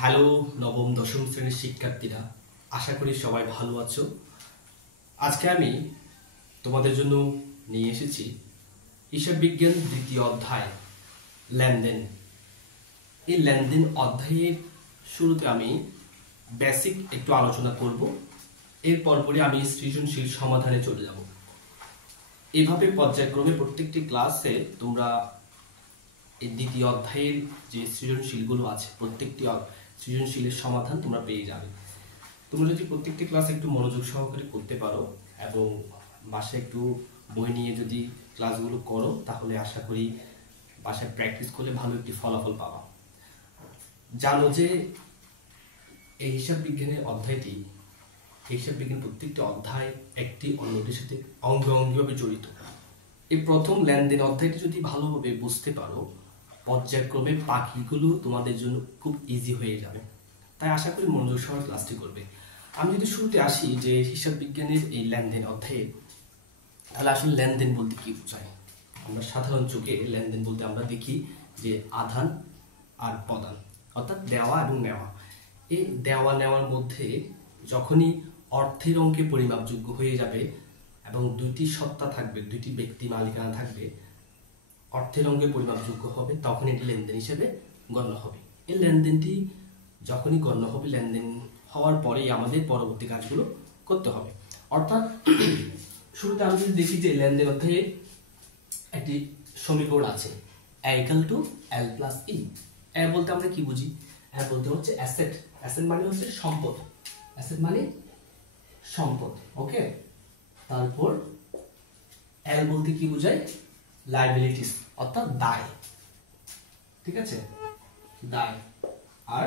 Hello নবম দশম শ্রেণীর শিক্ষার্থীরা, আশা করি সবাই ভালো আছো। আজকে আমি তোমাদের জন্য নিয়ে এসেছি হিসাব বিজ্ঞান দ্বিতীয় অধ্যায় লেনদেন। এই লেনদেন অধ্যায়ের শুরুতে আমি বেসিক একটু আলোচনা করব, এর পরপরই আমি সৃজনশীল সমাধানে চলে যাব। এভাবে পর্যায়ক্রমে প্রত্যেকটি ক্লাসে তোমরা এই দ্বিতীয় অধ্যায়ের যে সৃজনশীলগুলো আছে প্রত্যেকটি সৃজনশীলের সমাধান তোমরা পেয়ে যাবে। তোমরা যদি প্রত্যেকটি ক্লাস একটু মনোযোগ সহকারে করতে পারো এবং বাসায় একটু বই নিয়ে যদি ক্লাসগুলো করো, তাহলে আশা করি বাসায় প্র্যাকটিস করলে ভালো একটি ফলাফল পাবা। জানো যে এই হিসাব বিজ্ঞানের অধ্যায়টি, হিসাব বিজ্ঞান প্রত্যেকটি অধ্যায় একটি অন্যটির সাথে অঙ্গাঙ্গিভাবে জড়িত। এই প্রথম লেনদেন অধ্যায়টি যদি ভালোভাবে বুঝতে পারো, পর্যায়ক্রমে বাকিগুলো তোমাদের জন্য খুব ইজি হয়ে যাবে। তাই আশা করি মনোযোগ সহকারে ক্লাসটি করবে। আমি যদি শুরুতে আসি যে হিসাব বিজ্ঞানের এই লেনদেন অধ্যায়ে, তাহলে আসলে লেনদেন বলতে কি বোঝায়? আমরা সাধারণ চোখে লেনদেন বলতে আমরা দেখি যে আদান আর প্রদান, অর্থাৎ দেওয়া এবং নেওয়া। এই দেওয়া নেওয়ার মধ্যে যখনই অর্থের অঙ্কে পরিমাপযোগ্য হয়ে যাবে এবং দুইটি সত্তা থাকবে, দুইটি ব্যক্তি মালিকানা থাকবে, অর্থের অঙ্কে পরিমাপযোগ্য হবে, তখন এটি লেনদেন হিসেবে গণ্য হবে। এই লেনদেনটি যখনই গণ্য হবে, লেনদেন হওয়ার পরেই আমাদের পরবর্তী কাজগুলো করতে হবে। অর্থাৎ শুরুতে আমি যদি দেখি যে লেনদেন অধ্যায়ে একটি সমীকরণ আছে, A = L + E। এ বলতে আমরা কি বুঝি? এ বলতে হচ্ছে অ্যাসেট। অ্যাসেট মানে হচ্ছে সম্পদ। অ্যাসেট মানে সম্পদ, ওকে। তারপর এল বলতে কি বোঝায়? লায়াবিলিটিস, অর্থাৎ দায়, ঠিক আছে, দায়। আর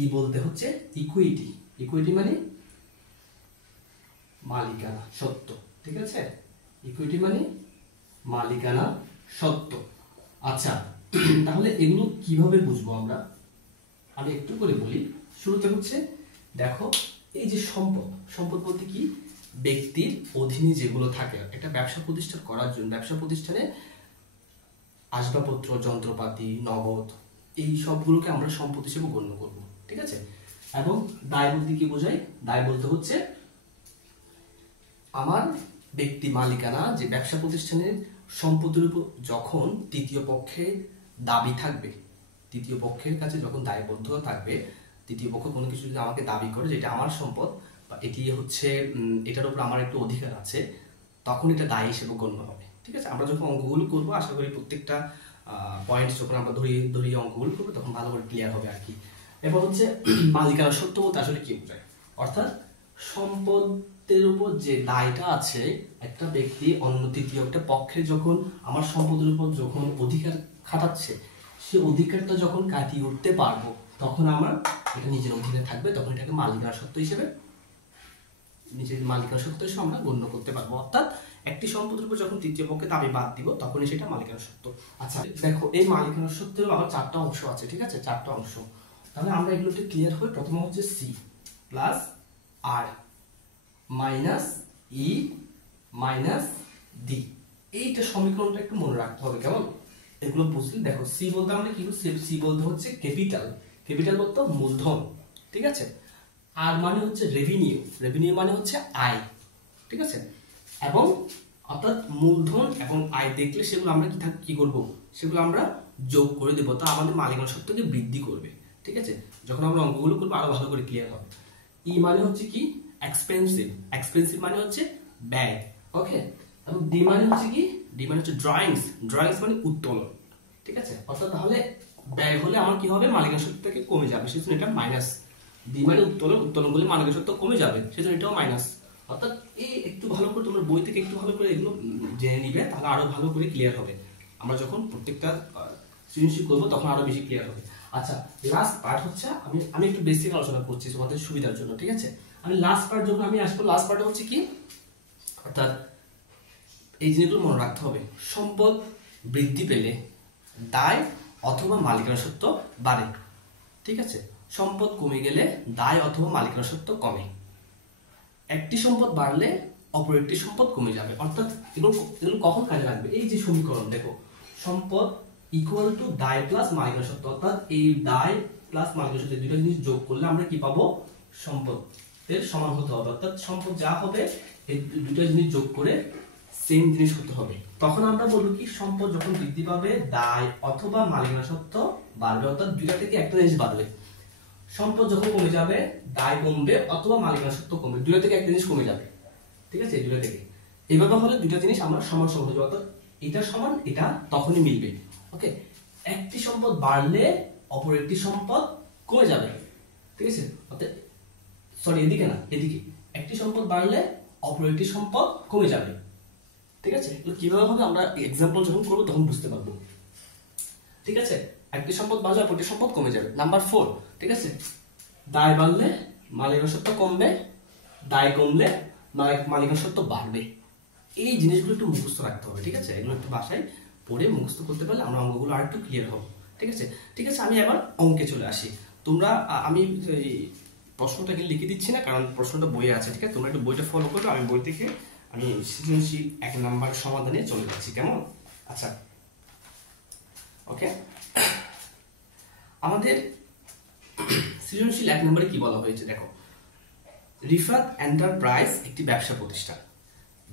ই বলতে হচ্ছে ইকুইটি। ইকুইটি মানে মালিকানা, সত্য, ঠিক আছে। ইকুইটি মানে মালিকানা, সত্য। আচ্ছা, তাহলে এগুলো কিভাবে বুঝবো আমরা? আমি একটু করে বলি। শুরুতে হচ্ছে দেখো, এই যে সম্পদ, সম্পদ বলতে কি? ব্যক্তির অধীনে যেগুলো থাকে। একটা ব্যবসা প্রতিষ্ঠান করার জন্য ব্যবসা প্রতিষ্ঠানে আসবাবপত্র, যন্ত্রপাতি, নগদ, এই সবগুলোকে আমরা সম্পদ হিসেবে গণ্য করব, ঠিক আছে। এবং দায় বলতে কি বোঝায়? দায় বলতে হচ্ছে আমার ব্যক্তি মালিকানা, যে ব্যবসা প্রতিষ্ঠানের সম্পদের উপর যখন তৃতীয় পক্ষের দাবি থাকবে, তৃতীয় পক্ষের কাছে যখন দায়বদ্ধতা থাকবে, তৃতীয় পক্ষ কোনো কিছু যদি আমাকে দাবি করে যেটা আমার সম্পদ বা এটি হচ্ছে এটার উপর আমার একটু অধিকার আছে, তখন এটা দায় হিসেবে গণ্য হবে, ঠিক আছে। আমরা যখন অঙ্কগুলো করবো, আশা করি প্রত্যেকটা পয়েন্ট যখন আমরা ধরিয়ে অঙ্কগুলো করবো, তখন ভালো করে ক্লিয়ার হবে আর কি। এরপর হচ্ছে মালিকানা সত্য বলতে আসলে কি বোঝায়? অর্থাৎ সম্পদের উপর যে দায়টা আছে, একটা ব্যক্তি অন্য তৃতীয় একটা পক্ষে যখন আমার সম্পদের উপর যখন অধিকার খাটাচ্ছে, সে অধিকারটা যখন কাটিয়ে উঠতে পারবো, তখন আমার এটা নিজের অধীনে থাকবে, তখন এটাকে মালিকানা সত্ত্ব হিসেবে, নিজের মালিকানা সত্ত্ব হিসেবে আমরা গণ্য করতে পারবো। অর্থাৎ একটি সম্পদের উপর যখন তৃতীয় পক্ষে দাবি বাদ দিব, তখনই সেটা মালিকানা সত্ত্ব। আচ্ছা দেখো, এই মালিকানা সত্ত্বেও আবার চারটা অংশ আছে, ঠিক আছে, চারটা অংশ। তাহলে আমরা এগুলোতে ক্লিয়ার হই। প্রথমে হচ্ছে সি প্লাস আর মাইনাস ই মাইনাস ডি। এইটা সমীকরণটা একটু মনে রাখতে হবে, কেমন? এগুলো বুঝলি। দেখো, সি বলতে আমরা কি? সি বলতে হচ্ছে ক্যাপিটাল। ক্যাপিটাল বলতে মূলধন, ঠিক আছে। আর মানে হচ্ছে রেভিনিউ। রেভিনিউ মানে হচ্ছে আয়, ঠিক আছে। এবং অর্থাৎ মূলধন এবং আয় দেখলে সেগুলো আমরা কি করব? সেগুলো আমরা যোগ করে দেবো, তা আমাদের মালিকানা সত্ত্বকে বৃদ্ধি করবে, ঠিক আছে। যখন আমরা অঙ্কগুলো করবো আরো ভালো করে ক্লিয়ার হবে। ই মানে হচ্ছে কি? এক্সপেন্সিভ। এক্সপেন্সিভ মানে হচ্ছে ব্যয়, ওকে। এবং ডি মানে হচ্ছে কি? ডি মানে হচ্ছে ড্রয়িংস। ড্রয়িংস মানে উত্তোলন, ঠিক আছে। অর্থাৎ তাহলে ব্যয় হলে আমার কি হবে? মালিকানা সত্ত্ব থেকে কমে যাবে, সেজন্য এটা মাইনাস। ডি মানে উত্তোলন, উত্তোলন করলে মালিকানা সত্ত্ব কমে যাবে, সেজন্য এটাও মাইনাস। অর্থাৎ এই একটু ভালো করে তোমরা বই থেকে একটু ভালো করে এগুলো জেনে নিবে, তাহলে আরো ভালো করে ক্লিয়ার হবে। আমরা যখন প্রত্যেকটা সৃজনশীল করবো তখন আরো বেশি ক্লিয়ার হবে। আচ্ছা, লাস্ট পার্ট হচ্ছে আমি একটু বেসিক আলোচনা করছি তোমাদের সুবিধার জন্য, ঠিক আছে। আমি লাস্ট পার্ট যখন আমি আসবো, লাস্ট পার্ট হচ্ছে কি? অর্থাৎ এই জিনিসগুলো মনে রাখতে হবে। সম্পদ বৃদ্ধি পেলে দায় অথবা মালিকানা সত্ত্ব বাড়ে, ঠিক আছে। সম্পদ কমে গেলে দায় অথবা মালিকানা সত্ত্ব কমে। একটি সম্পদ বাড়লে অপর একটি সম্পদ কমে যাবে। অর্থাৎ এগুলো কখন কাজে লাগবে? এই যে সমীকরণ দেখো, সম্পদ ইকুয়াল টু দায় প্লাস মালিকানা সত্ত্ব, অর্থাৎ এই দায় প্লাস মালিকের সাথে দুইটা জিনিস যোগ করলে আমরা কি পাবো? সম্পদের সমান হতে হবে, অর্থাৎ সম্পদ যা হবে এই দুইটা জিনিস যোগ করে সেম জিনিস হতে হবে। তখন আমরা বলবো কি সম্পদ যখন বৃদ্ধি পাবে দায় অথবা মালিকানা সত্ত্ব বাড়বে, অর্থাৎ দুইটা থেকে একটা জিনিস বাড়বে। সম্পদ যখন কমে যাবে দায় কমবে অথবা মালিকানা সত্ত্ব কমবে, দুইটা থেকে একটা জিনিস কমে যাবে, ঠিক আছে? দুইটা থেকে এইভাবে হলে দুইটা জিনিস আমরা সমান সমান হয়ে যাবে, অর্থাৎ এটা সমান এটা তখনই মিলবে। ওকে, একটি সম্পদ বাড়লে অপর একটি সম্পদ কমে যাবে, ঠিক আছে? অর্থাৎ সরি এদিকে না, এদিকে একটি সম্পদ বাড়লে অপর একটি সম্পদ কমে যাবে, ঠিক আছে? কিভাবে হবে আমরা এক্সাম্পল যখন করবো তখন বুঝতে পারবো, ঠিক আছে? একটি সম্পদ বাড়লে অপর একটি সম্পদ কমে যাবে। নাম্বার 4, ঠিক আছে, দায় বাড়লে মালিকানা সত্ত্ব কমবে, দায় কমলে মালিকানা সত্ত্ব বাড়বে। এই জিনিসগুলো একটু মুখস্থ রাখতে হবে, ঠিক আছে? এগুলো একটু বাসায় পড়ে মুখস্থ করতে পারলে আমরা অঙ্কগুলো আর একটু ক্লিয়ার হবে, ঠিক আছে? ঠিক আছে, আমি এবার অঙ্কে চলে আসি। তোমরা আমি প্রশ্নটাকে লিখে দিচ্ছি না, কারণ প্রশ্নটা বইয়ে আছে, ঠিক আছে? তোমরা একটু বইটা ফলো করবে, আমি বই থেকে আমি সৃজনশীল 1 নাম্বার সমাধানে চলে যাচ্ছি, কেমন? আচ্ছা, ওকে, আমাদের সৃজনশীল 1 নম্বরে কি বলা হয়েছে দেখো। রিফাত এন্টারপ্রাইজ একটি ব্যবসা প্রতিষ্ঠান।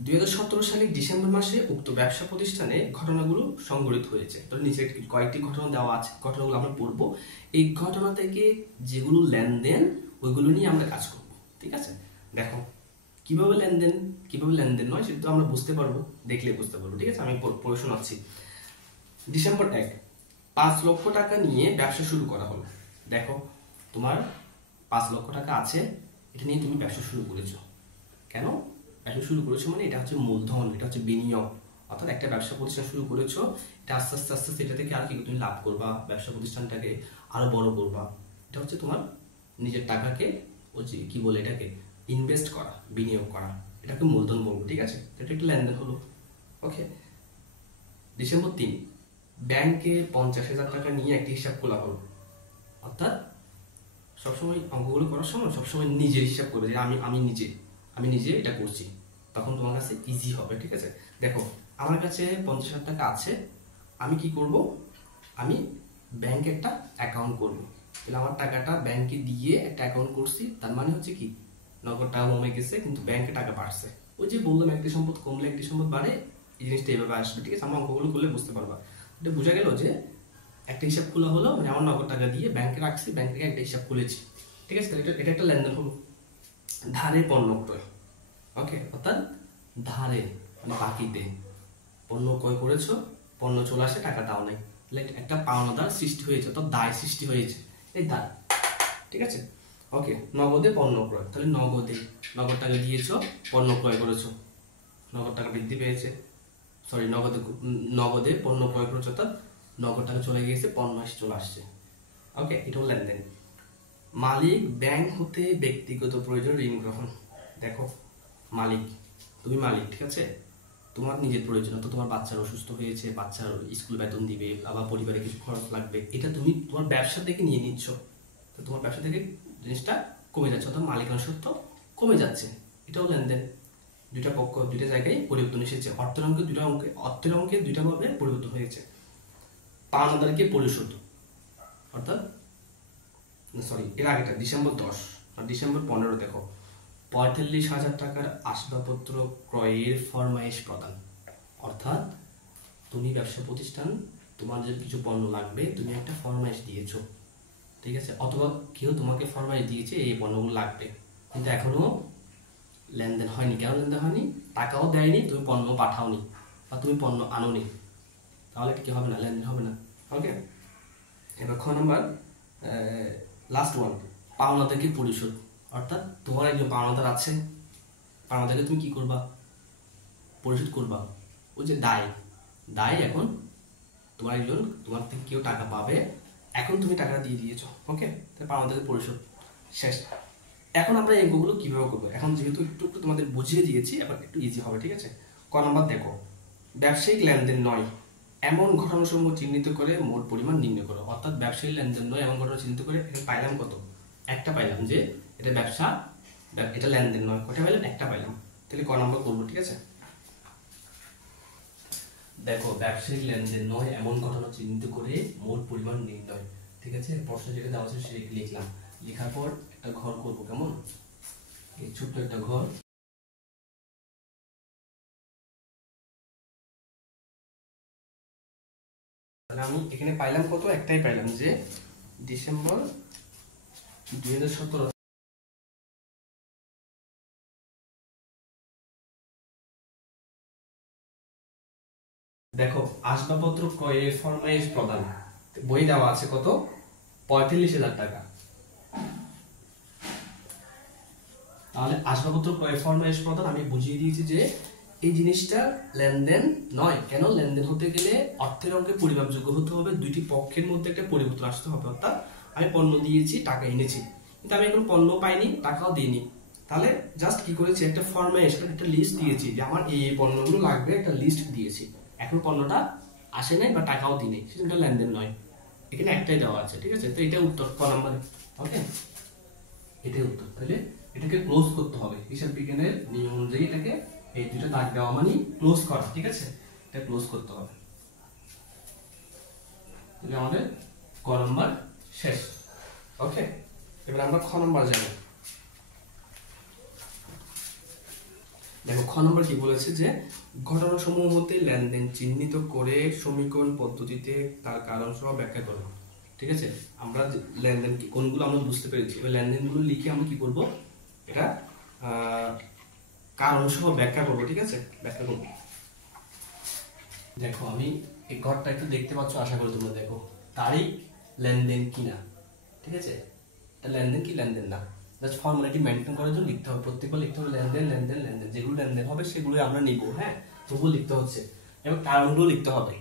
2017 সালের ডিসেম্বর মাসে উক্ত ব্যবসা প্রতিষ্ঠানে ঘটনাগুলো সংঘটিত হয়েছে। তো নিচে কয়েকটি ঘটনা দেওয়া আছে, ঘটনাগুলো আমরা পড়বো। এই ঘটনা থেকে যেগুলো লেনদেন ওইগুলো নিয়ে আমরা কাজ করব, ঠিক আছে? দেখো কিভাবে লেনদেন নয় সেটা তো আমরা বুঝতে পারবো, দেখলে বুঝতে পারবো, ঠিক আছে? আমি পড়ে শোনাচ্ছি। ডিসেম্বর 1, 5 লক্ষ টাকা নিয়ে ব্যবসা শুরু করা হলো। দেখো তোমার 5 লক্ষ টাকা আছে, এটা নিয়ে তুমি ব্যবসা শুরু করেছো। কেন ব্যবসা শুরু করেছো? মানে এটা হচ্ছে মূলধন, এটা হচ্ছে বিনিয়োগ। অর্থাৎ একটা ব্যবসা প্রতিষ্ঠান শুরু করেছো, এটা আস্তে আস্তে আস্তে সেটা থেকে আর কি তুমি লাভ করবা, ব্যবসা প্রতিষ্ঠানটাকে আরো বড় করবা। এটা হচ্ছে তোমার নিজের টাকাকে ওই যে কি বলে এটাকে ইনভেস্ট করা, বিনিয়োগ করা, এটাকে মূলধন বলবো, ঠিক আছে? এটা একটা লেনদেন হলো। ওকে, ডিসেম্বর 3, ব্যাংকে 50,000 টাকা নিয়ে একটি হিসাব খোলা হলো। অর্থাৎ সবসময় অঙ্কগুলো করার সময় সবসময় নিজের হিসাব করবে যে আমি নিজে এটা করছি, তখন তোমার কাছে ইজি হবে, ঠিক আছে? দেখো আমার কাছে 50,000 টাকা আছে, আমি কি করব? আমি ব্যাংকে একটা অ্যাকাউন্ট করব। তাহলে আমার টাকাটা ব্যাংকে দিয়ে একটা অ্যাকাউন্ট করছি, তার মানে হচ্ছে কি নগদ টাকা কমে গেছে কিন্তু ব্যাংকে টাকা বাড়ছে। ওই যে বললাম একটি সম্পদ কমলে একটি সম্পদ বাড়ে, এই জিনিসটা এইভাবে আসবে, ঠিক আছে? আমার অঙ্কগুলো করলে বুঝতে পারবা। এটা বোঝা গেল যে একটা হিসাব খোলা হলো, মানে আমার নগদ টাকা দিয়ে ব্যাংকে রাখছি, ব্যাংক থেকে একটা হিসাব খুলেছি, ঠিক আছে? এটা একটা লেনদেন হলো। ধারে পণ্য ক্রয়, ওকে, অর্থাৎ ধারে মানে বাকিতে পণ্য ক্রয় করেছো, পণ্য চলে আসে, টাকা দাও নাই, একটা পাওনাদার সৃষ্টি হয়েছে, অর্থাৎ দায় সৃষ্টি হয়েছে, এই দায়, ঠিক আছে? ওকে, নগদে পণ্য ক্রয়, তাহলে নগদ টাকা দিয়েছো, পণ্য ক্রয় করেছো, নগদ টাকা বৃদ্ধি পেয়েছে, সরি নগদে পণ্য ক্রয় করেছো, অর্থাৎ নগদ টাকা চলে গিয়েছে, পণ্য এসে চলে আসছে। ওকে, এটাও লেনদেন। মালিক ব্যাংক হতে ব্যক্তিগত প্রয়োজন ঋণ গ্রহণ। দেখো তুমি মালিক, ঠিক আছে? তোমার নিজের প্রয়োজন, তো তোমার বাচ্চার অসুস্থ হয়েছে, বাচ্চার স্কুল বেতন দিবে, আবার পরিবারে কিছু খরচ লাগবে, এটা তুমি তোমার ব্যবসা থেকে নিয়ে নিচ্ছ, তো তোমার ব্যবসা থেকে জিনিসটা কমে যাচ্ছে, অর্থাৎ মালিকানা সত্ত্ব কমে যাচ্ছে, এটাও লেনদেন। দুইটা পক্ষ দুইটা জায়গায় পরিবর্তন এসেছে, অর্থের অঙ্কে দুইটা ভাবে পরিবর্তন হয়েছে। পাওনাদারকে পরিশোধ, অর্থাৎ সরি এর আগেটা ডিসেম্বর 10 আর ডিসেম্বর 15 দেখো 45,000 টাকার আসবাবপত্র ক্রয়ের ফরমাইশ প্রদান। অর্থাৎ তুমি ব্যবসা প্রতিষ্ঠান, তোমার যে কিছু পণ্য লাগবে, তুমি একটা ফরমাইশ দিয়েছো, ঠিক আছে? অথবা কেউ তোমাকে ফরমাইশ দিয়েছে এই পণ্যগুলো লাগবে, কিন্তু এখনো লেনদেন হয়নি। কেন লেনদেন হয়নি? টাকাও দেয়নি, তুমি পণ্য পাঠাওনি বা তুমি পণ্য আনোনি, তাহলে কি হবে না? লেনদেন হবে না। ওকে, এবার খ নাম্বার লাস্ট ওয়ান, পাওনাদারকে পরিশোধ। অর্থাৎ তোমার একজন পাওনাদার আছে, পাওনাদারকে তুমি কি করবা? পরিশোধ করবা। ওই যে দায় এখন তোমার থেকে কেউ টাকা পাবে, এখন তুমি টাকা দিয়ে দিয়েছো, ওকে, তাহলে পাওনাদারকে পরিশোধ শেষ। এখন আমরা এই অঙ্কগুলো কিভাবে করবো? এখন যেহেতু একটু তোমাদের বুঝিয়ে দিয়েছি, এবার একটু ইজি হবে, ঠিক আছে? ক নাম্বার দেখো, ব্যবসায়িক লেনদেন নয় এমন ঘটনাসমূহ চিহ্নিত করে মোট পরিমাণ নির্ণয় করো। অর্থাৎ ব্যবসায়িক লেনদেন নয় এমন ঘটনা চিহ্নিত করে, এখানে পাইলাম কত? একটা পাইলাম, যে এটা ব্যবসা, এটা লেনদেন নয়। কয়টা পাইলাম? একটা পাইলাম। তাহলে ক নাম্বার করবো, ঠিক আছে? দেখো ব্যবসায়িক লেনদেন নয় এমন ঘটনা চিহ্নিত করে মোট পরিমাণ নির্ণয়। ঠিক আছে, প্রশ্ন যেটা দেওয়া আছে সেটা লিখলাম, লেখার পর একটা ঘর করব, কেমন এই ছোট্ট একটা ঘর। তাহলে আমি এখানে পাইলাম কত, একটাই পাইলাম যে ডিসেম্বর 2017। দেখো আসবাবপত্র ক্রয়ের ফরমাইশ প্রদান, বই দেওয়া আছে কত, 45,000 টাকা। তাহলে আসবাবপত্র ক্রয়ের ফরমাইশ প্রদান আমি বুঝিয়ে দিয়েছি যে এই জিনিসটা লেনদেন নয়। কেন? লেনদেন হতে গেলে অর্থের অঙ্কে পরিমাপযোগ্য হতে হবে, দুইটি পক্ষের মধ্যে একটা পরিবর্তন আসতে হবে। অর্থাৎ আমি পণ্য দিয়েছি, টাকা এনেছি, কিন্তু আমি এখন পণ্য পাইনি, টাকাও দিইনি। তাহলে জাস্ট কি করেছি, একটা ফরমাইশ, একটা লিস্ট দিয়েছি যে আমার এই পণ্যগুলো লাগবে, একটা লিস্ট দিয়েছি। এখন পণ্যটা আসে নাই বা টাকাও দিই নাই, সেটা লেনদেন নয়। এখানে একটাই দেওয়া আছে, ঠিক আছে? তো এটা উত্তর ক নম্বরে। ওকে, এটাই উত্তর। তাহলে এটাকে ক্লোজ করতে হবে, হিসাব বিজ্ঞানের নিয়ম অনুযায়ী এটাকে এই দুটো দাগ দেওয়া মানে ক্লোজ করা, ঠিক আছে? এটা ক্লোজ করতে হবে। তাহলে আমাদের ক নম্বর শেষ। ওকে, এবার আমরা খ নম্বর যাব। দেখো খ নম্বর কি বলেছে যে ঘটনাসমূহ হতে লেনদেন চিহ্নিত করে সমীকরণ পদ্ধতিতে তার কারণ সহ ব্যাখ্যা করো। ঠিক আছে, আমরা লেনদেন কোনগুলো আমরা বুঝতে পেরেছি, এবার লেনদেনগুলো লিখে আমরা কি করব, এটা কারণ সহ ব্যাখ্যা করবো। ঠিক আছে, ব্যাখ্যা করবো। দেখো আমি এই ঘরটা একটু দেখতে পাচ্ছ, আশা করি তোমরা। দেখো তারিখ লেনদেন কিনা, ঠিক আছে? এটা লেনদেন কি লেনদেন না, জাস্ট ফর্মালিটি মেনটেন করার জন্য লিখতে হবে। প্রত্যেকবার লিখতে হবে লেনদেন লেনদেন লেনদেন, যেগুলো লেনদেন হবে সেগুলো আমরা নিব। হ্যাঁ, তবুও লিখতে হচ্ছে। এবং কারণগুলো লিখতে হবে,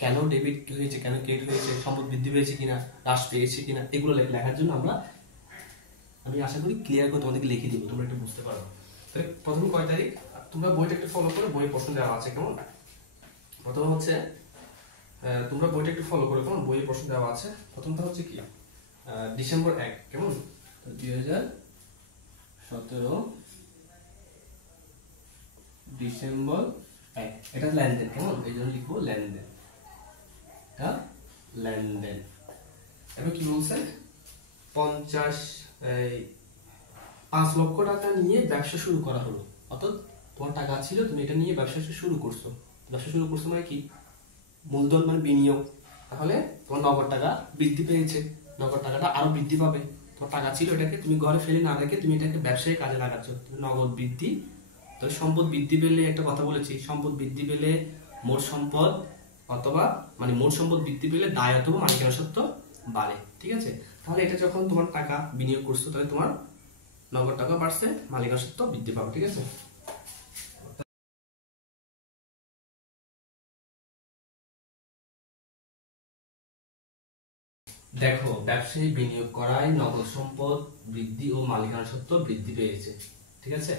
কেন ডেবিট হয়েছে, কেন ক্রেডিট হয়েছে, সম্পদ বৃদ্ধি পেয়েছে কিনা, হ্রাস পেয়েছে কিনা, এগুলো লেখার জন্য আমি আশা করি ক্লিয়ার করে তোমাদেরকে লিখে দিব, তোমরা একটু বুঝতে পারো। তাহলে প্রথম কয় তারিখ, তোমরা বইটা একটু ফলো করো, বইয়ের প্রশ্ন দেওয়া আছে কেমন। প্রথম হচ্ছে তোমরা বইটা একটু ফলো করো কেমন, বইয়ের প্রশ্ন দেওয়া আছে। প্রথমটা হচ্ছে কি, ডিসেম্বর 1 কেমন, 2017 ডিসেম্বর 1, এটা লেনদেন কেমন, এই জন্য লিখবো লেনদেন, এটা লেনদেন। এবার কি বলছে, 5 লক্ষ টাকা নিয়ে ব্যবসা শুরু করা হলো। অর্থাৎ তোমার টাকা ছিল, তুমি এটা নিয়ে ব্যবসা শুরু করছো। ব্যবসা শুরু করছো মানে কি, মূলধন মানে বিনিয়োগ। তাহলে তোমার নগদ টাকা বৃদ্ধি পেয়েছে, নগদ টাকাটা আরো বৃদ্ধি পাবে। তোমার টাকা ছিল, এটাকে তুমি ঘরে ফেলে না রেখে তুমি এটাকে ব্যবসায় কাজে লাগাচ্ছ, নগদ বৃদ্ধি। তো সম্পদ বৃদ্ধি পেলে, একটা কথা বলেছি, সম্পদ বৃদ্ধি পেলে মোট সম্পদ অথবা মানে মোট সম্পদ বৃদ্ধি পেলে দায় অথবা মালিকানা সত্ত্ব বাড়ে। ঠিক আছে, তাহলে এটা যখন তোমার টাকা বিনিয়োগ করছো, তাহলে তোমার নগদ টাকা বাড়ছে, মালিকানা সত্ত্ব বৃদ্ধি পাবে। ঠিক আছে, দেখো ব্যবসায়ী বিনিয়োগ করায় নগদ সম্পদ বৃদ্ধি ও মালিকানা সত্ত্ব বৃদ্ধি পেয়েছে। ঠিক আছে,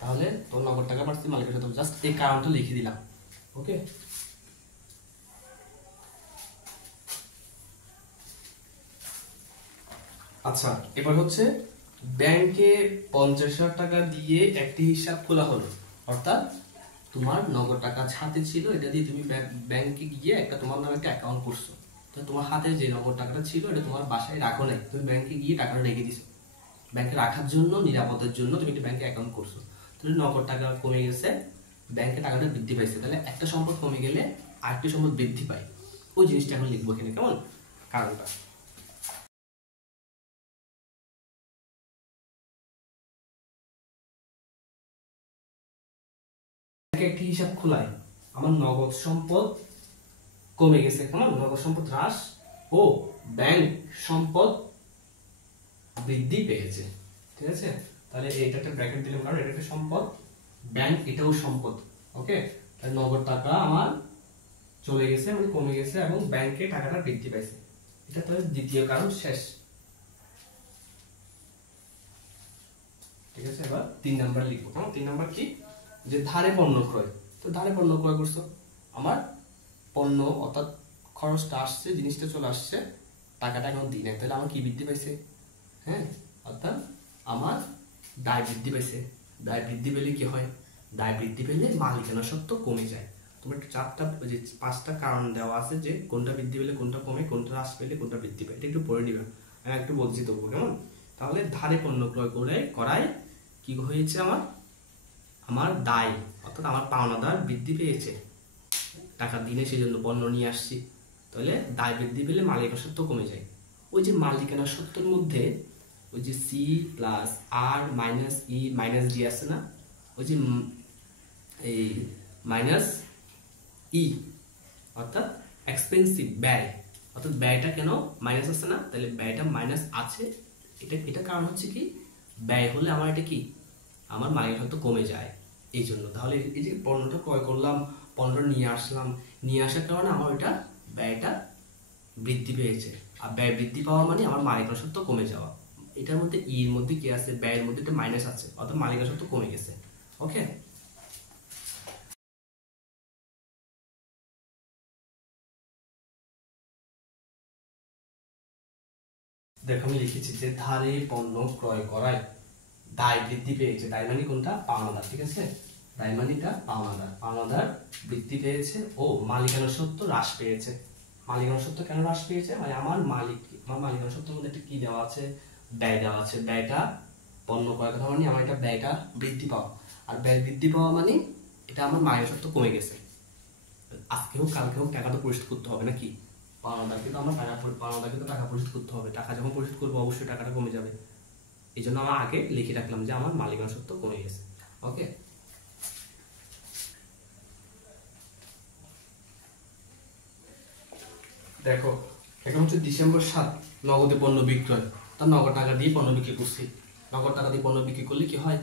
তাহলে তোর নগদ টাকা বাড়ছে, মালিকানা সত্ত্ব, জাস্ট এই কারণটা লিখে দিলাম। ওকে, আচ্ছা এবার হচ্ছে ব্যাংকে 50,000 টাকা দিয়ে একটি হিসাব খোলা হলো। অর্থাৎ তোমার নগদ টাকা হাতে ছিল, এটা দিয়ে তুমি ব্যাংকে গিয়ে একটা তোমার নামে একটা অ্যাকাউন্ট করছো। তো তোমার হাতে যে নগদ টাকাটা ছিল, এটা তোমার বাসায় রাখো নাই, তুমি ব্যাংকে গিয়ে টাকাটা রেখে দিছো। ব্যাংকে রাখার জন্য, নিরাপদের জন্য তুমি একটা ব্যাংকে অ্যাকাউন্ট করছো। তুমি নগদ টাকা কমে গেছে, ব্যাংকে টাকাটা বৃদ্ধি পাইছে, তাহলে একটা সম্পদ কমে গেলে আরেকটি সম্পদ বৃদ্ধি পায়। ওই জিনিসটা এখন লিখবো এখানে কেমন, কারণটা। একটি হিসাব খোলায় আমার নগদ সম্পদ কমে গেছে, কেমন, নগদ সম্পদ হ্রাস ও ব্যাংক সম্পদ বৃদ্ধি পেয়েছে। ঠিক আছে, তাহলে এইটা একটা ব্র্যাকেট দিলাম, কারণ এটা একটা সম্পদ, ব্যাংক এটাও সম্পদ। ওকে, তাহলে নগদ টাকা আমার চলে গেছে, মানে কমে গেছে, এবং ব্যাংকে টাকাটা বৃদ্ধি পাইছে। এটা তাহলে দ্বিতীয় কারণ শেষ। ঠিক আছে, এবার 3 নাম্বার লিখবো। কেমন, 3 নাম্বার কি, যে ধারে পণ্য ক্রয়। তো ধারে পণ্য ক্রয় করছো, আমার পণ্য অর্থাৎ খরচটা আসছে, জিনিসটা চলে আসছে, টাকাটা এখন দিই না, তাহলে আমার কি বৃদ্ধি পাইছে, হ্যাঁ, অর্থাৎ আমার দায় বৃদ্ধি পাইছে। দায় বৃদ্ধি পেলে কি হয়, দায় বৃদ্ধি পেলে মালিকানা সত্ত্ব কমে যায়। তোমার একটু চারটা যে পাঁচটা কারণ দেওয়া আছে যে কোনটা বৃদ্ধি পেলে কোনটা কমে, কোনটা হ্রাস পেলে কোনটা বৃদ্ধি পায়, এটা একটু পড়ে নিবে। আমি একটু বলছি তবু, কেমন? তাহলে ধারে পণ্য ক্রয় করায় কি হয়েছে, আমার দায় অর্থাৎ আমার পাওনাদার বৃদ্ধি পেয়েছে, টাকা দিনে সেই জন্য পণ্য নিয়ে আসছি। তাহলে দায় বৃদ্ধি পেলে মালিকানা সত্ত্ব কমে যায়। ওই যে মালিকানা সত্ত্বের মধ্যে ওই যে সি প্লাস আর মাইনাস ই মাইনাস ডি আছে না, ওই যে এই মাইনাস ই অর্থাৎ এক্সপেন্সিভ ব্যয়, অর্থাৎ ব্যয়টা কেন মাইনাস আছে না, তাহলে ব্যয়টা মাইনাস আছে, এটা কারণ হচ্ছে কি, ব্যয় হলে আমার এটা কি, আমার মালিকানা সত্ত্ব কমে যায় এই জন্য। তাহলে এই যে পণ্যটা ক্রয় করলাম, পণ্যটা নিয়ে আসলাম, নিয়ে আসার কারণে আমার ওইটা ব্যয়টা বৃদ্ধি পেয়েছে, আর ব্যয় বৃদ্ধি পাওয়া মানে আমার মালিকানা সত্ত্ব কমে যাওয়া। এটার মধ্যে এর মধ্যে কি আছে, ব্যয়ের মধ্যে একটা মাইনাস আছে, অর্থাৎ মালিকানা সত্ত্ব কমে গেছে। ওকে, দেখো আমি লিখেছি যে ধারে পণ্য ক্রয় করায় দায় বৃদ্ধি পেয়েছে। দায় মানে কোনটা, পাওনাদার, ঠিক আছে? দায় মানেটা পাওনাদার বৃদ্ধি পেয়েছে ও মালিকানা সত্ত্ব হ্রাস পেয়েছে। মালিকানা সত্ত্ব কেন হ্রাস পেয়েছে, মানে আমার মালিকানা সত্ত্বের মধ্যে একটা কি দেওয়া আছে, ব্যয় দেওয়া আছে। ব্যয়টা পণ্য ক্রয় করা মানে আমার এটা ব্যয়টা বৃদ্ধি পাওয়া, আর ব্যয় বৃদ্ধি পাওয়া মানে এটা আমার মালিকানা সত্ত্ব কমে গেছে। আজকে হোক কালকে হোক টাকা তো পরিশোধ করতে হবে নাকি, পাওনাদারকে তো আমার পাওনাদারকে তো টাকা পরিশোধ করতে হবে। টাকা যখন পরিশোধ করবো অবশ্যই টাকাটা কমে যাবে। এই জন্য আমরা আগে লিখে রাখলাম যে আমার মালিকানা সত্ত্ব কমে গেছে। ওকে, দেখো এখন হচ্ছে ডিসেম্বর 7, নগদে পণ্য বিক্রয়, তার নগদ টাকা দিয়ে পণ্য বিক্রি করছি। নগদ টাকা দিয়ে পণ্য বিক্রি করলে কি হয়,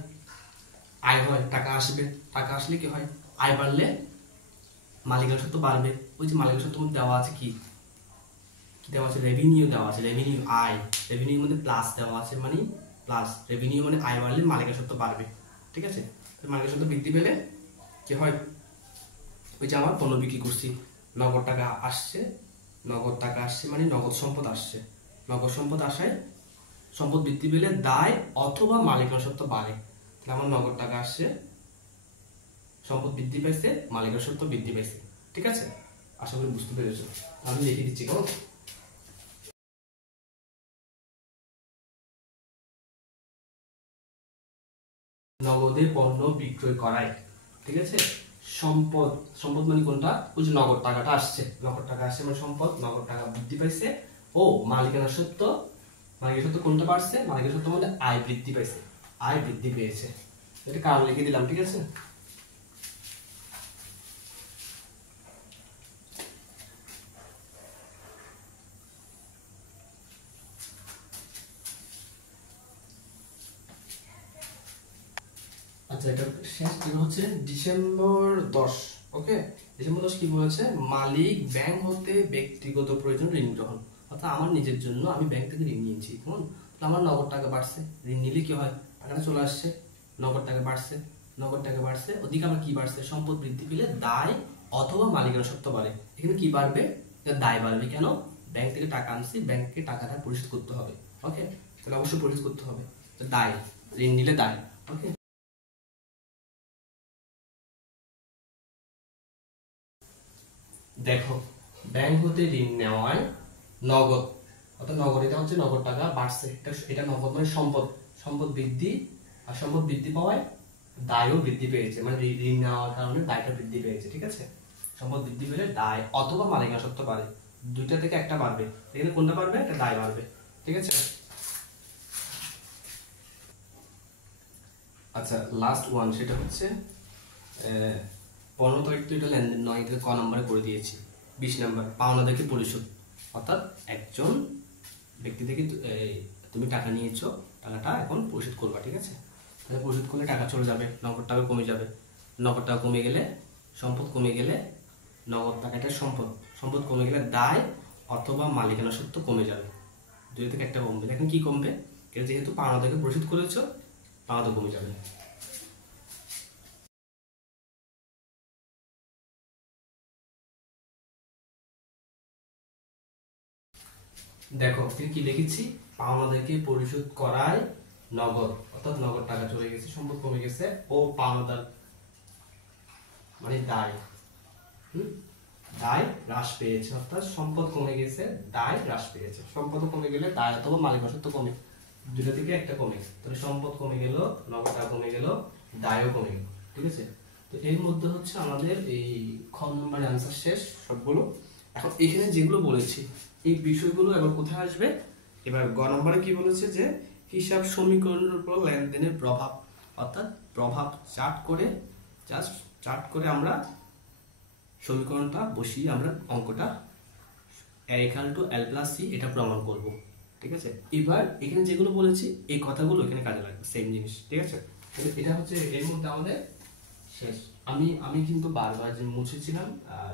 আয় হয়, টাকা আসবে। টাকা আসলে কি হয়, আয় বাড়লে মালিকানা সত্ত্ব বাড়বে। ওই যে মালিকানা সত্ত্বের মধ্যে দেওয়া আছে কি দেওয়া আছে, রেভিনিউ দেওয়া আছে, রেভিনিউ আয়, রেভিনিউর মধ্যে প্লাস দেওয়া আছে, মানে প্লাস রেভিনিউ মানে আয় বাড়লে মালিকানা সত্ত্ব বাড়বে, ঠিক আছে? মালিকানা সত্ত্ব বৃদ্ধি পেলে কি হয়, ওই যে আমার পণ্য বিক্রি করছি, নগদ টাকা আসছে, মানে নগদ সম্পদ আসছে। নগদ সম্পদ আসায় সম্পদ বৃদ্ধি পেলে দায় অথবা মালিকানা সত্ত্ব বাড়ে। তাহলে আমার নগদ টাকা আসছে, সম্পদ বৃদ্ধি পাইছে, মালিকানা সত্ত্ব বৃদ্ধি পাইছে, ঠিক আছে? আশা করি বুঝতে পেরেছো। আমি লিখে দিচ্ছি, কেমন? নগদে পণ্য বিক্রয় করায়, ঠিক আছে? সম্পদ মানে কোনটা, ওই যে নগদ টাকাটা আসছে, মানে সম্পদ, নগদ টাকা বৃদ্ধি পাইছে ও মালিকানা সত্ত্ব কোনটা বাড়ছে, মালিকানা সত্ত্ব মানে আয় বৃদ্ধি পাইছে, আয় বৃদ্ধি পেয়েছে। এটা কারণ লিখে দিলাম, ঠিক আছে? আচ্ছা, এটা শেষ, এটা হচ্ছে ডিসেম্বর 10। ওকে, ডিসেম্বর 10 কি বলেছে, মালিক ব্যাংক হতে ব্যক্তিগত প্রয়োজন ঋণ গ্রহণ, অর্থাৎ আমার নিজের জন্য আমি ব্যাংক থেকে ঋণ নিয়েছি। কেমন? আমার নগদ টাকা বাড়ছে, ঋণ নিলে কি হয়, টাকাটা চলে আসছে, নগদ টাকা বাড়ছে, ওদিকে আমার কি বাড়ছে, সম্পদ বৃদ্ধি পেলে দায় অথবা মালিকানা সত্ত্ব বাড়ে। এখানে কি বাড়বে, দায় বাড়বে। কেন, ব্যাংক থেকে টাকা আনছি, ব্যাংককে টাকাটা পরিশোধ করতে হবে। ওকে, তাহলে অবশ্যই পরিশোধ করতে হবে, দায়, ঋণ নিলে দায়। ওকে, দেখো ব্যাংক হতে ঋণ নেওয়ায় নগদ, অর্থাৎ নগদ, এটা হচ্ছে নগদ টাকা বাড়ছে, এটা নগদ মানে সম্পদ বৃদ্ধি, আর সম্পদ বৃদ্ধি পাওয়ায় দায়ও বৃদ্ধি পেয়েছে, মানে ঋণ নেওয়ার কারণে দায়টা বৃদ্ধি পেয়েছে, ঠিক আছে? সম্পদ বৃদ্ধি পেলে দায় অথবা মালিকানা সত্ত্ব বাড়ে, দুইটা থেকে একটা বাড়বে। এখানে কোনটা বাড়বে, একটা দায় বাড়বে, ঠিক আছে? আচ্ছা, লাস্ট ওয়ান, সেটা হচ্ছে 15 তারিখ তো এটা লেনদেন নয়, এটা ক নম্বরে করে দিয়েছি। 20 নম্বর, পাওনাদারকে পরিশোধ, অর্থাৎ একজন ব্যক্তি থেকে তুমি টাকা নিয়েছো, টাকাটা এখন পরিশোধ করবা, ঠিক আছে? তাহলে পরিশোধ করলে টাকা চলে যাবে, নগদ টাকা কমে যাবে, নগদ টাকা কমে গেলে, সম্পদ কমে গেলে, নগদ টাকাটা সম্পদ কমে গেলে দায় অথবা মালিকানা সত্ত্ব কমে যাবে, দুই থেকে একটা কমবে। দেখেন কি কমবে, এটা যেহেতু পাওনাদারকে পরিশোধ করেছো, পাওনাদার কমে যাবে। দেখো কি লিখেছি, পাওনাদারকে পরিশোধ করায় নগদ, অর্থাৎ নগদ টাকা চলে গেছে, সম্পদ কমে গেছে ও পাওনাদার মানে দায়, দায় হ্রাস পেয়েছে, অর্থাৎ সম্পদ কমে গেছে, দায় হ্রাস পেয়েছে। সম্পদ কমে গেলে দায় অথবা মালিকানাসত্ত্ব কমে, দুটো থেকে একটা কমে, তাহলে সম্পদ কমে গেল, নগদ টাকা কমে গেল, দায়ও কমে গেল। ঠিক আছে, তো এর মধ্যে হচ্ছে আমাদের এই খ নম্বরের আনসার শেষ সবগুলো। এখন এখানে যেগুলো বলেছি এই বিষয়গুলো এবার কোথায় আসবে? এবার গ নম্বরে কি বলেছে যে হিসাব সমীকরণের উপর লেনদেনের প্রভাব, অর্থাৎ প্রভাব চার্ট করে আমরা সমীকরণটা বসিয়ে আমরা অঙ্কটা a=l+c এটা প্রমাণ করব। ঠিক আছে, এবার এখানে যেগুলো বলেছি এই কথাগুলো এখানে কাজে লাগবে, সেম জিনিস। ঠিক আছে, এটা হচ্ছে এর মধ্যে আমাদের শেষ। আমি কিন্তু বারবার যে মুছেছিলাম,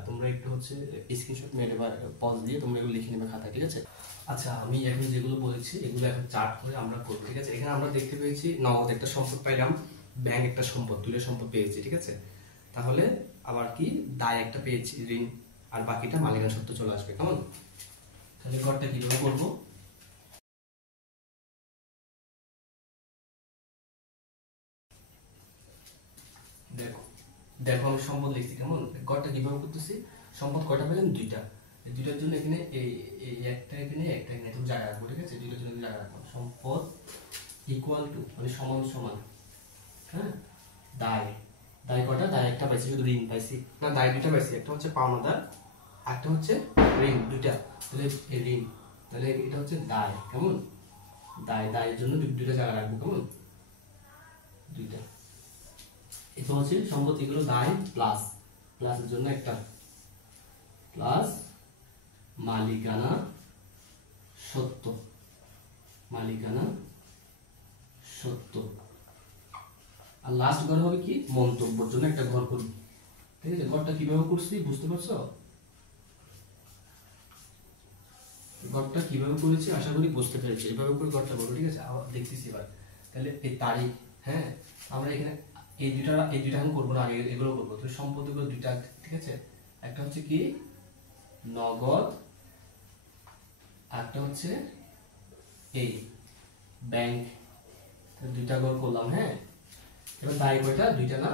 তোমরা একটু হচ্ছে স্ক্রিনশট মেরে বা পজ দিয়ে তোমরা এগুলো লিখে নেবে খাতা। ঠিক আছে, আচ্ছা আমি এখন যেগুলো বলেছি এগুলো এখন চার্ট করে আমরা করবো। ঠিক আছে, এখানে আমরা দেখতে পেয়েছি নগদ একটা সম্পদ পাইলাম, ব্যাংক একটা সম্পদ, দুটো সম্পদ পেয়েছি। ঠিক আছে, তাহলে আবার কি দায় একটা পেয়েছি, ঋণ, আর বাকিটা মালিকানা সত্ত্ব চলে আসবে। কেমন? তাহলে ঘরটা কিভাবে করবো? দেখো দেখো আমি সম্পদ লিখছি। কেমন? ঘরটা কিভাবে করতেছি? সম্পদ কয়টা পেলাম? দুইটা। এই দুইটার জন্য এখানে এই একটা এখানে একটা এখানে তুমি জায়গা রাখবো। ঠিক আছে, দুইটার জন্য জায়গা রাখবো। সম্পদ ইকুয়াল টু মানে সমান সমান, হ্যাঁ, দায়। দায় কয়টা? দায় একটা পাইছি, শুধু ঋণ পাইছি না, দায় দুইটা পাইছি, একটা হচ্ছে পাওনাদার, একটা হচ্ছে ঋণ, দুইটা। তাহলে এই ঋণ, তাহলে এটা হচ্ছে দায়। কেমন? দায়ের জন্য দুইটা জায়গা রাখবো। কেমন? দুইটা। এটা হচ্ছে সম্পদ এগুলো দায় প্লাসের জন্য একটা প্লাস মালিকানা সত্ত্ব, আর লাস্ট ঘর হবে কি? মন্তব্যের জন্য একটা ঘর করব। ঠিক আছে, ঘরটা কিভাবে করছি বুঝতে পারছো? ঘরটা কিভাবে করেছি আশা করি বুঝতে পেরেছি। এভাবে করে ঘরটা করবো। ঠিক আছে, আবার দেখতেছি এবার। তাহলে এই তারিখ, হ্যাঁ, আমরা এখানে এই দুইটা আমি করবো না, আগে এগুলো করবো। তো সম্পদগুলো দুইটা। ঠিক আছে, একটা হচ্ছে কি নগদ, একটা হচ্ছে এই ব্যাংক। দুইটা ঘর করলাম। হ্যাঁ, এবার দায় কয়টা? দুইটা না,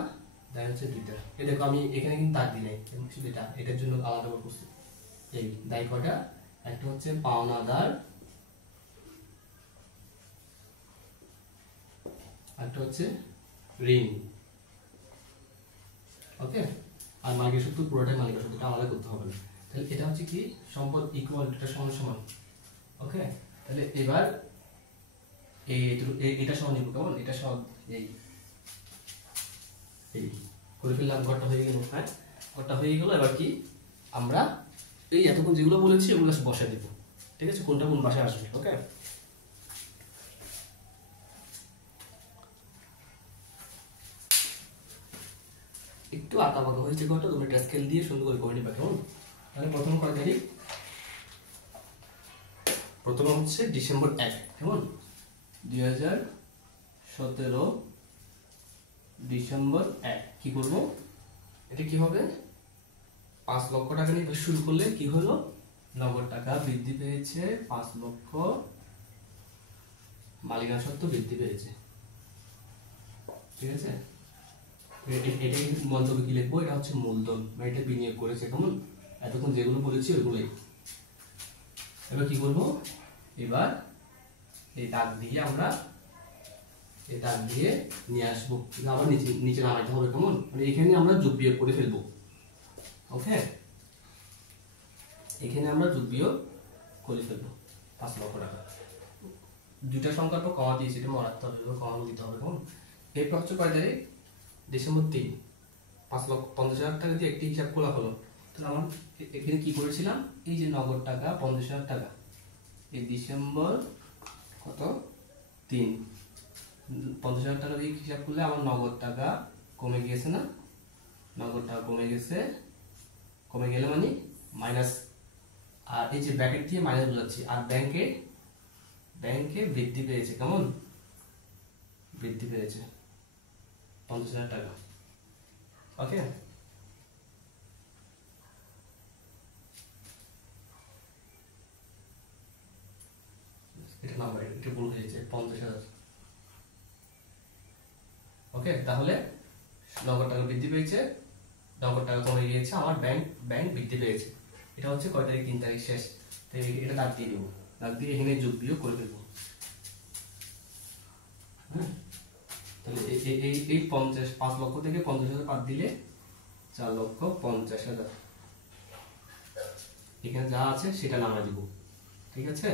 দায় হচ্ছে দুইটা। এই দেখো আমি এখানে কিন্তু দাগ দিই নাই, শুধু এটার জন্য আলাদা করে করছি। এই দায় কয়টা? একটা হচ্ছে পাওনাদার, একটা হচ্ছে ঋণ। ওকে, আর মালিকের সত্ত্ব পুরোটাই মালিকের সত্ত্বটা আলাদা করতে হবে না। তাহলে এটা হচ্ছে কি সম্পদ ইকুয়াল এটা সমান সমান। ওকে, তাহলে এবার এটা সমান নিব। কেমন? এটা সব এই এই করে ফেললাম, ঘরটা হয়ে গেল। হ্যাঁ, ঘরটা হয়ে গেল। এবার কি আমরা এই এতক্ষণ যেগুলো বলেছি ওগুলো বসাই দেব। ঠিক আছে, কোনটা কোন বাসায় আসবে। ওকে, একটু আঁকা বাঁকা হয়েছে ঘরটা, তুমি একটা স্কেল দিয়ে সুন্দর করে করে নিবা। কেমন? তাহলে প্রথম কয় তারিখ? প্রথমে হচ্ছে ডিসেম্বর 1। কেমন? 2017 ডিসেম্বর 1। কি করব? এটা কি হবে? 5 লক্ষ টাকা নিয়ে শুরু করলে কি হলো? নগদ টাকা বৃদ্ধি পেয়েছে 5 লক্ষ, মালিকানা সত্ত্ব বৃদ্ধি পেয়েছে। ঠিক আছে, এটাই মন্তব্য কি লিখবো? এটা হচ্ছে মূলধন, এটা বিনিয়োগ করেছে। কেমন? এতক্ষণ যেগুলো বলেছি ওইগুলোই। এবার কি করবো? এবার এই দাগ দিয়ে আমরা এই দাগ দিয়ে নিয়ে আসবো, আবার নিচে নামাইতে হবে। কেমন? মানে এখানে আমরা যোগ বিয়োগ করে ফেলবো। ওকে, এখানে আমরা যোগ বিয়োগ করে ফেলবো 5 লক্ষ টাকা। দুইটা সংখ্যার পর কমা দিয়েছি, এটা মরাতে হবে, কমা দিতে হবে। কেমন? এরপর হচ্ছে কয় তারিখ? ডিসেম্বর 3। 5,50,000 টাকা দিয়ে একটি হিসাব খোলা হলো। তাহলে আমার এখানে কি করেছিলাম? এই যে নগদ টাকা 50,000 টাকা, এই ডিসেম্বর কত 3, 50,000 টাকা দিয়ে হিসাব করলে আমার নগদ টাকা কমে গিয়েছে না? নগদ টাকা কমে গেছে, কমে গেলে মানে মাইনাস, আর এই যে ব্র্যাকেট দিয়ে মাইনাস বোঝাচ্ছি। আর ব্যাংকে বৃদ্ধি পেয়েছে। কেমন? বৃদ্ধি পেয়েছে 50,000 টাকা। ওকে, এটা নাম্বার, এটা ভুল হয়েছে 50,000। ওকে, তাহলে নগদ টাকা বৃদ্ধি পেয়েছে নগদ টাকা কমে গিয়েছে, আমার ব্যাংক বৃদ্ধি পেয়েছে। এটা হচ্ছে কয় তারিখ? 3 তারিখ শেষ। তো এটা দাগ দিয়ে দিব, দাগ দিয়ে এখানে যোগ বিয়োগ করে ফেলবো। হ্যাঁ, তাহলে এই 5 লক্ষ থেকে 50,000 বাদ দিলে 4,50,000। এখানে যা আছে সেটা নামা দিব, ঠিক আছে।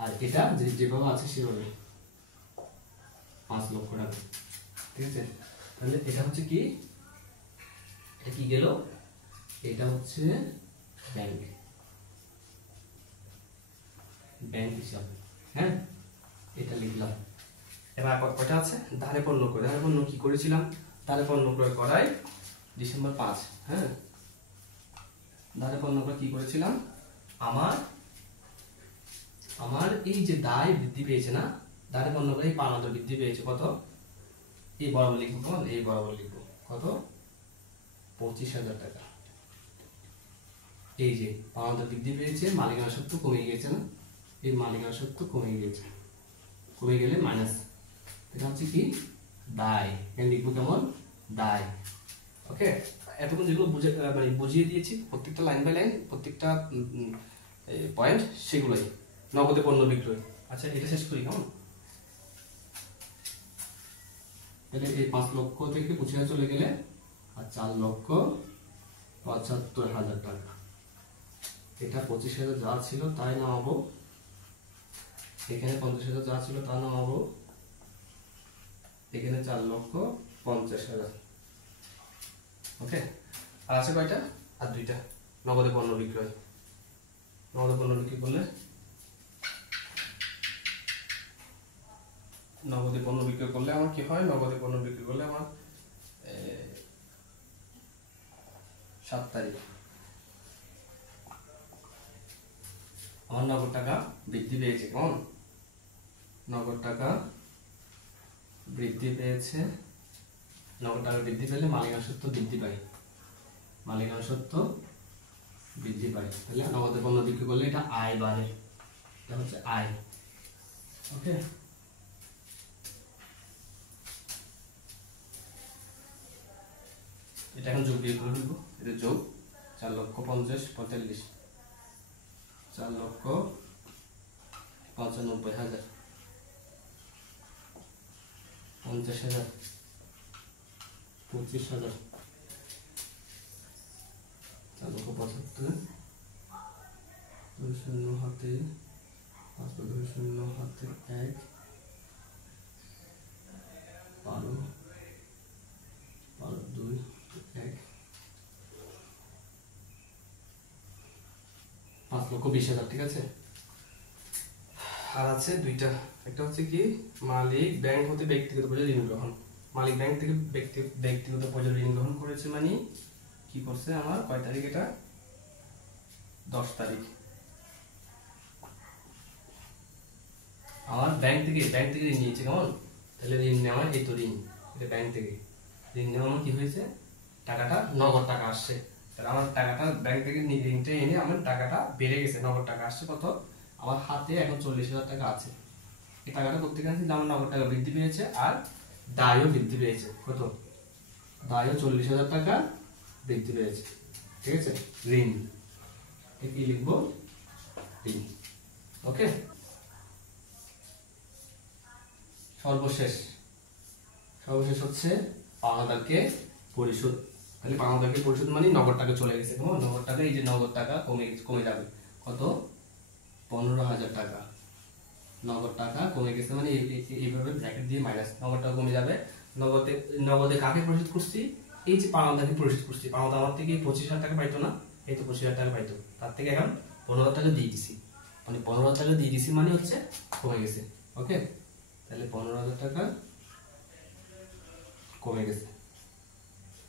আর এটা যেভাবে আছে সেভাবে 5 লক্ষ টাকা, ঠিক আছে। তাহলে এটা হচ্ছে কি, এটা কি গেল? এটা হচ্ছে ব্যাংক হিসাব। হ্যাঁ, এটা লিখলাম। এবার কয়টা আছে? ধারে পণ্য ক্রয়। ধারে পণ্য কি করেছিলাম? ধারে পণ্য ক্রয় করাই ডিসেম্বর 5। হ্যাঁ, ধারে পণ্য ক্রয় কি করেছিলাম? আমার এই যে দায় বৃদ্ধি পেয়েছে না, ধারে পণ্য ক্রয় পাওনা বৃদ্ধি পেয়েছে কত? এই বরাবর লিখবো, কেমন? এই বরাবর লিখবো কত? 25,000 টাকা। এই যে পাওনা বৃদ্ধি পেয়েছে, মালিকানা সত্ত্ব কমে গিয়েছে না, এই মালিকানা সত্ত্ব কমে গিয়েছে, কমে গেলে মাইনাস। এটা হচ্ছে কি? দায়। এখানে লিখবো কেমন? দায়। ওকে, এতক্ষণ যেগুলো বুঝিয়ে দিয়েছি, প্রত্যেকটা লাইন বাই লাইন, প্রত্যেকটা পয়েন্ট সেগুলোই। নগদে পণ্য বিক্রয়। আচ্ছা, এটা শেষ করি কেমন? তাহলে এই 5 লক্ষ থেকে 25,000 চলে গেলে আর 4,75,000 টাকা। এটা 25,000 যা ছিল তাই নামাবো, এখানে 50,000 যা ছিল তা নামাবো, এখানে 4,50,000। ওকে, আর আছে কয়টা? আর দুইটা। নগদে পণ্য বিক্রয়। নগদে পণ্য বিক্রি করলে, নগদে পণ্য বিক্রয় করলে আমার কি হয়? নগদে পণ্য বিক্রি করলে আমার 7 তারিখ আমার নগদ টাকা বৃদ্ধি পেয়েছে। কেমন? নগদ টাকা বৃদ্ধি পেয়েছে। নগদ টাকা বৃদ্ধি পেলে মালিকানা সত্ত্ব বৃদ্ধি পায়, মালিকানা সত্ত্ব বৃদ্ধি পায়। তাহলে নগদে পণ্য বিক্রি করলে এটা আয় বাড়ে, এটা হচ্ছে আয়। ওকে, এটা এখন যোগ বিয়োগ করে ফেলবো। এটা যোগ 4,50,45, 4,95,000, 50,000, 25,000, 4,75,000, 2 শূন্য হাতে 5, 2 শূন্য হাতে 1, 12, 2, 1, 5,20,000, ঠিক আছে। আর আছে দুইটা, একটা হচ্ছে কি, মালিক ব্যাংক হতে ব্যক্তিগত পর্যায়ে ঋণ গ্রহণ। মালিক ব্যাংক থেকে ব্যক্তিগত পর্যায়ে ঋণ গ্রহণ করেছে, মানে কি করছে? আমার কয় তারিখ এটা? 10 তারিখ। আমার ব্যাংক থেকে ঋণ নিয়েছে। কেমন? তাহলে ঋণ নেওয়া, এই তো ঋণ, এটা ব্যাংক থেকে ঋণ নেওয়া আমার কি হয়েছে? টাকাটা নগদ টাকা আসছে। তাহলে আমার টাকাটা ব্যাংক থেকে ঋণটা এনে আমার টাকাটা বেড়ে গেছে, নগদ টাকা আসছে কত? আমার হাতে এখন 40,000 টাকা আছে। এই টাকাটা করতে গেলে আমার নগদ টাকা বৃদ্ধি পেয়েছে আর দায়ও বৃদ্ধি পেয়েছে। কত? দায়ও 40,000 টাকা বৃদ্ধি পেয়েছে, ঠিক আছে। ঋণ, কি লিখবো? ঋণ। ওকে, সর্বশেষ হচ্ছে পাওনাদারকে পরিশোধ। তাহলে পাওনাদারকে পরিশোধ মানে নগদ টাকা চলে গেছে। কেমন? নগদ টাকা, এই যে নগদ টাকা কমে যাবে কত? 15,000 টাকা। নগদ টাকা কমে গেছে মানে এইভাবে ব্র্যাকেট দিয়ে মাইনাস, নগদ টাকা কমে যাবে। নগদে কাকে পরিশোধ করছি? এই যে পাওনাদারকে পরিশোধ করছি। পাওনাদার আমার থেকে 25,000 টাকা পাইতো না, এই তো 25,000 টাকা পাইতো, তার থেকে এখন 15,000 টাকা দিয়ে দিছি, মানে 15,000 টাকা দিয়ে দিছি মানে হচ্ছে কমে গেছে। ওকে, তাহলে 15,000 টাকা কমে গেছে,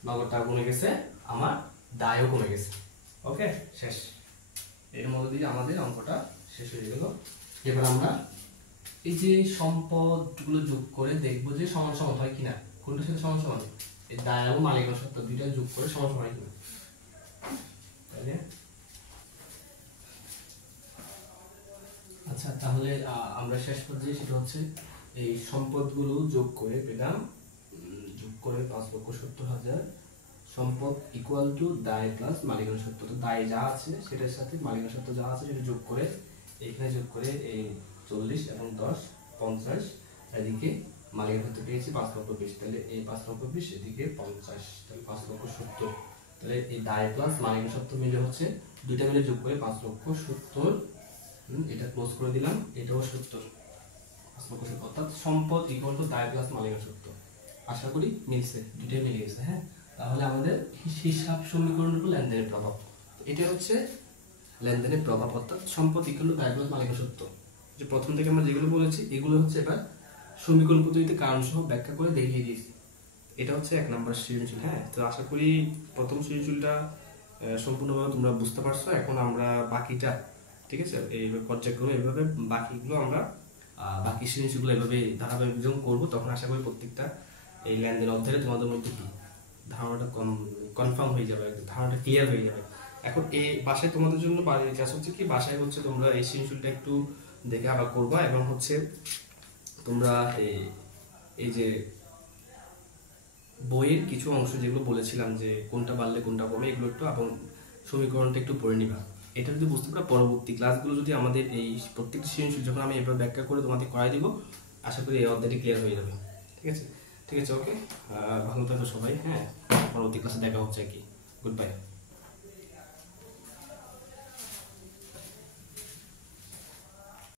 নগদ টাকা কমে গেছে, আমার দায়ও কমে গেছে। ওকে, শেষ। এর মধ্যে দিয়ে আমাদের অঙ্কটা শেষ হয়ে গেল। এবার আমরা এই যে সম্পদগুলো যোগ করে দেখবো যে সমান সমান হয় কিনা, কোনটার সাথে সমান সমান, এই দায় এবং মালিকানা সত্ত্ব দুইটা যোগ করে সমান সমান হয় কিনা। তাহলে আচ্ছা, তাহলে আমরা শেষ পর্যায়ে সেটা হচ্ছে এই সম্পদগুলো যোগ করে পেলাম, যোগ করে 5,70,000 সম্পদ ইকুয়াল টু দায় প্লাস মালিকানা সত্ত্ব। তো দায় যা আছে সেটার সাথে মালিকানা সত্ত্ব যা আছে সেটা যোগ করে এখানে যোগ করে এই 40 এবং 10 50, এদিকে মালিকানা সত্ত্ব পেয়েছি 5,20,000, তাহলে এই 5,20,000 এদিকে 50, তাহলে 5,70,000। তাহলে এই দায় প্লাস মালিকানা সত্ত্ব মিলে হচ্ছে দুইটা মিলে যোগ করে 5,70,000। এটা ক্লোজ করে দিলাম, এটাও 70, 5,70,000। অর্থাৎ সম্পদ ইকুয়াল টু দায় প্লাস মালিকানা সত্ত্ব। আশা করি মিলছে, দুইটাই মিলে গেছে। হ্যাঁ, তাহলে আমাদের হিসাব সমীকরণ হলো লেনদেনের প্রভাব। এটা হচ্ছে লেনদেনের প্রভাব, অর্থাৎ সম্পদ ইকুয়াল টু দায় প্লাস মালিকানা সত্ত্ব। যে প্রথম থেকে আমরা যেগুলো বলেছি এগুলো হচ্ছে এবার সমীকরণ পদ্ধতিতে কারণ সহ ব্যাখ্যা করে দেখিয়ে দিয়েছি। এটা হচ্ছে 1 নম্বর সৃজনশীল। হ্যাঁ, তো আশা করি প্রথম সৃজনশীলটা সম্পূর্ণভাবে তোমরা বুঝতে পারছো। এখন আমরা বাকিটা, ঠিক আছে, এই পর্যায়ক্রমে এইভাবে বাকিগুলো আমরা বাকি সৃজনশীলগুলো এইভাবে ধারাবাহিক যখন করবো তখন আশা করি প্রত্যেকটা এই লেনদেন অধ্যায়ে তোমাদের মধ্যে কি ধারণাটা কনফার্ম হয়ে যাবে, ধারণাটা ক্লিয়ার হয়ে যাবে। এখন এই বাসায় তোমাদের জন্য বাড়ির কাজ হচ্ছে কি, বাসায় হচ্ছে তোমরা এই সৃজনশীলটা একটু দেখে আবার করবা, এবং হচ্ছে তোমরা এই যে বইয়ের কিছু অংশ যেগুলো বলেছিলাম যে কোনটা বাড়লে কোনটা কমে, এগুলো একটু এবং সমীকরণটা একটু পড়ে নিবা। এটা যদি বুঝতে পারো, পরবর্তী ক্লাসগুলো যদি আমাদের এই প্রত্যেকটি সৃজনশীল যখন আমি এবার ব্যাখ্যা করে তোমাদের করাই দিব, আশা করি এই অধ্যায়টি ক্লিয়ার হয়ে যাবে। ঠিক আছে, ঠিক আছে, ওকে, ভালো থাকো সবাই। হ্যাঁ, পরবর্তী ক্লাসে দেখা হচ্ছে কি, গুড বাই।